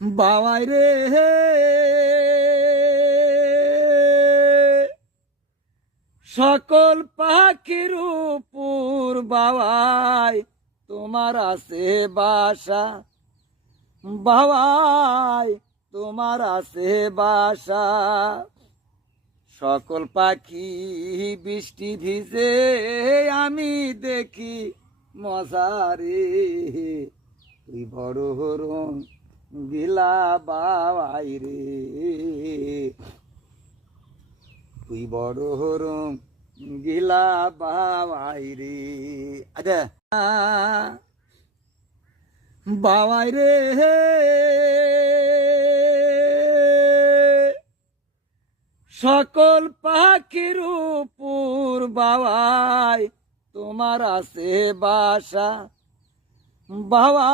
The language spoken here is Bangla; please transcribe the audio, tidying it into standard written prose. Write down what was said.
বাবাই রে সকল পাখির উপর বাবাই তোমার আছে বাসা, বাবাই তোমার আছে বাসা। সকল পাখি বৃষ্টি ভিজে আমি দেখি মশারে, তুই বড় হরণ গিলা বাবাই রে, তুই বড় হরণ গিলা বাবাই রে। আচ্ছা বাবাই রে সকল পাখির উপর বাবাই তোমার আছে বাসা, বাবা।